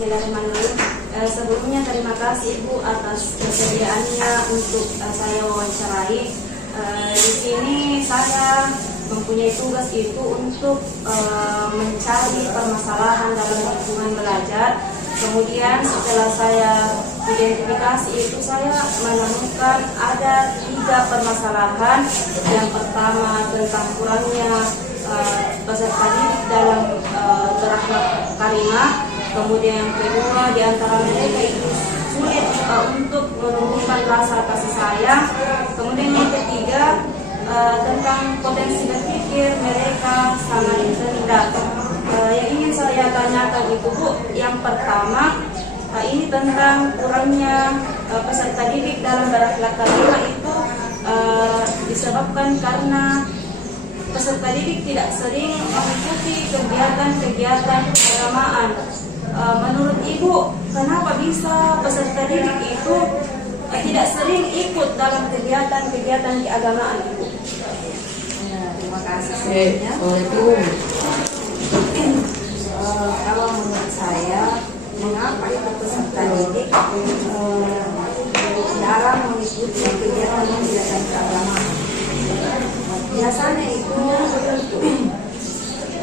Bismillahirrahmanirrahim. Sebelumnya terima kasih Ibu atas kesediaannya untuk saya wawancarai. Di sini saya mempunyai tugas itu untuk mencari permasalahan dalam lingkungan belajar. Kemudian setelah saya identifikasi itu, saya menemukan ada 3 permasalahan. Yang pertama tentang kurangnya peserta didik dalam berakhlak karimah. Kemudian yang kedua, di antara mereka itu sulit untuk menumbuhkan rasa kasih sayang. Kemudian yang ketiga, tentang potensi berpikir mereka sangat rendah. Yang ingin saya tanyakan itu Bu, yang pertama ini tentang kurangnya peserta didik dalam berakhlak karimah itu disebabkan karena peserta didik tidak sering mengikuti kegiatan-kegiatan keagamaan. Menurut Ibu, kenapa bisa peserta didik itu tidak sering ikut dalam kegiatan-kegiatan keagamaan Ibu? Terima kasih sebelumnya. Kalau menurut saya, mengapa itu peserta didik jarang mengikuti kegiatan-kegiatan keagamaan? Biasanya itu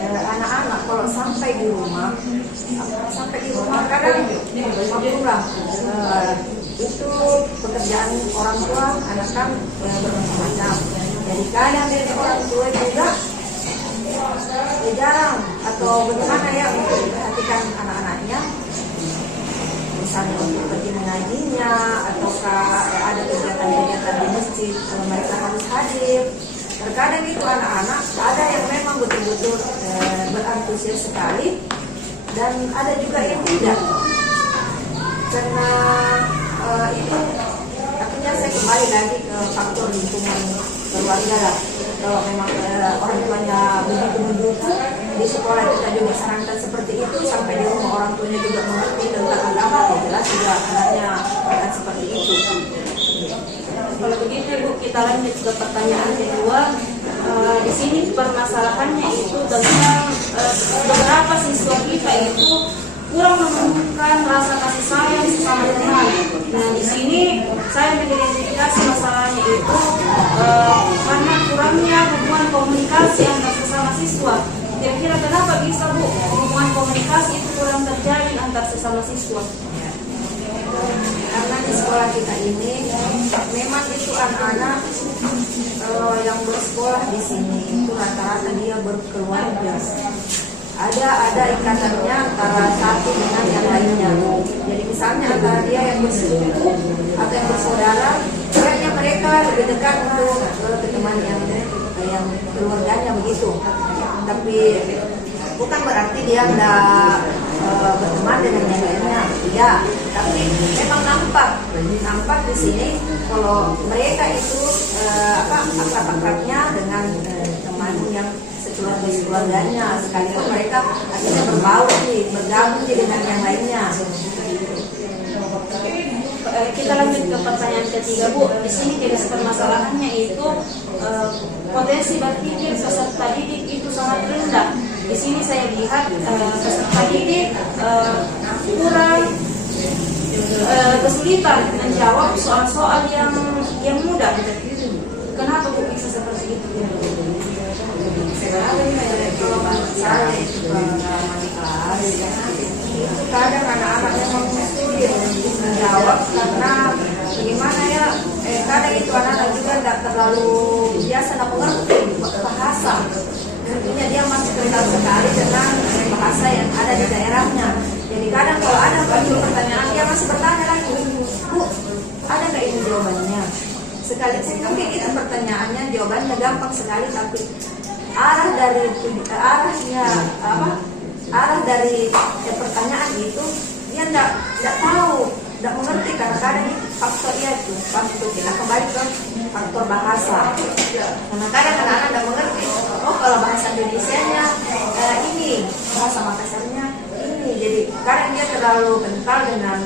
anak-anak kalau sampai di rumah kadang pulang. Itu pekerjaan orang tua, anak kan bermacam-macam. Jadi kadang dari orang tua juga jarang atau bagaimana ya untuk memperhatikan anak-anaknya, misalnya untuk pergi mengajinya ataukah ada kegiatan-kegiatan di masjid mereka harus hadir. Terkadang itu anak-anak ada yang memang betul-betul berantusias sekali, dan ada juga yang tidak, karena itu artinya saya kembali lagi ke faktor lingkungan keluarga lah. Kalau memang orang tuanya begitu mendukung, di sekolah kita juga sarankan seperti itu, sampai di rumah orang tuanya juga mengerti tentang agama, ya jelas juga anaknya akan seperti itu. Kalau begitu Bu, kita lanjut ke pertanyaan kedua. Di sini permasalahannya itu tentang beberapa siswa kita itu kurang menemukan rasa kasih sayang sesama teman. Nah, di sini saya mengidentifikasi masalahnya itu karena kurangnya hubungan komunikasi antar sesama siswa. Kira-kira kenapa bisa Bu hubungan komunikasi itu kurang terjalin antar sesama siswa? Karena di sekolah kita ini memang itu anak-anak yang bersekolah di sini itu rata-rata dia berkeluarga. Ada ikatannya antara satu dengan yang lainnya. Jadi misalnya antara dia yang bersepupu atau yang bersaudara, kayaknya mereka lebih dekat untuk ke teman yang keluarganya begitu. Tapi bukan berarti dia tidak berteman dengan yang lainnya, ya. Tapi memang nampak di sini kalau mereka itu akrab-akrabnya dengan teman yang keluarganya, sekalipun mereka akhirnya bergabung dengan yang lainnya. Kita lanjut ke pertanyaan ketiga Bu. Di sini jenis permasalahannya itu potensi berpikir peserta didik itu sangat rendah. Di sini saya lihat peserta didik kurang kesulitan menjawab soal-soal yang mudah. Kenapa Bu bisa seperti itu? Kalau saya itu di kelas, itu kadang anak-anak memang sulit menjawab karena bagaimana ya, kadang itu anak-anak juga tidak terlalu biasa mengerti bahasa. Tentunya dia masih kental sekali dengan bahasa yang ada di daerahnya. Jadi kadang kalau ada pertanyaan, dia masih bertanya lagi, Bu, ada nggak ini jawabannya? Sekalipun mungkin itu pertanyaannya, jawabannya gampang sekali, tapi arah dari pertanyaan itu dia tidak tahu, tidak mengerti, karena kadang faktor itu faktor kita kembali ke faktor bahasa. Karena kadang anak-anak tidak mengerti, oh kalau bahasa Indonesianya ini, bahasa Makassarnya ini, jadi kadang dia terlalu kental dengan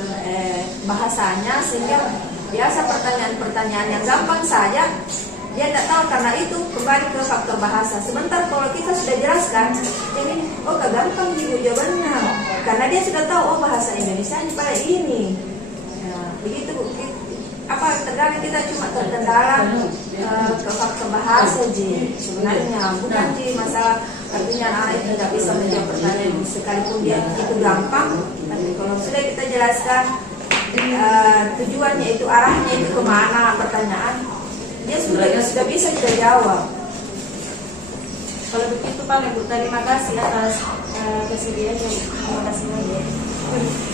bahasanya, sehingga biasa pertanyaan-pertanyaan yang gampang saja dia tidak tahu, karena itu kembali ke faktor bahasa. Sebentar kalau kita sudah jelaskan ini, oh gampang jawabannya, karena dia sudah tahu, oh bahasa Indonesia misalnya pada ini. Ya, begitu Bu. Terkadang kita cuma terkendala ke faktor bahasa Ji. Sebenarnya bukan di masalah artinya anak itu tidak bisa menjawab pertanyaan sekalipun dia itu gampang, tapi kalau sudah kita jelaskan tujuannya itu, arahnya itu kemana pertanyaan, dia sudah bisa kita jawab. Kalau begitu Pak, terima kasih atas kesediaannya. Terima kasih banyak.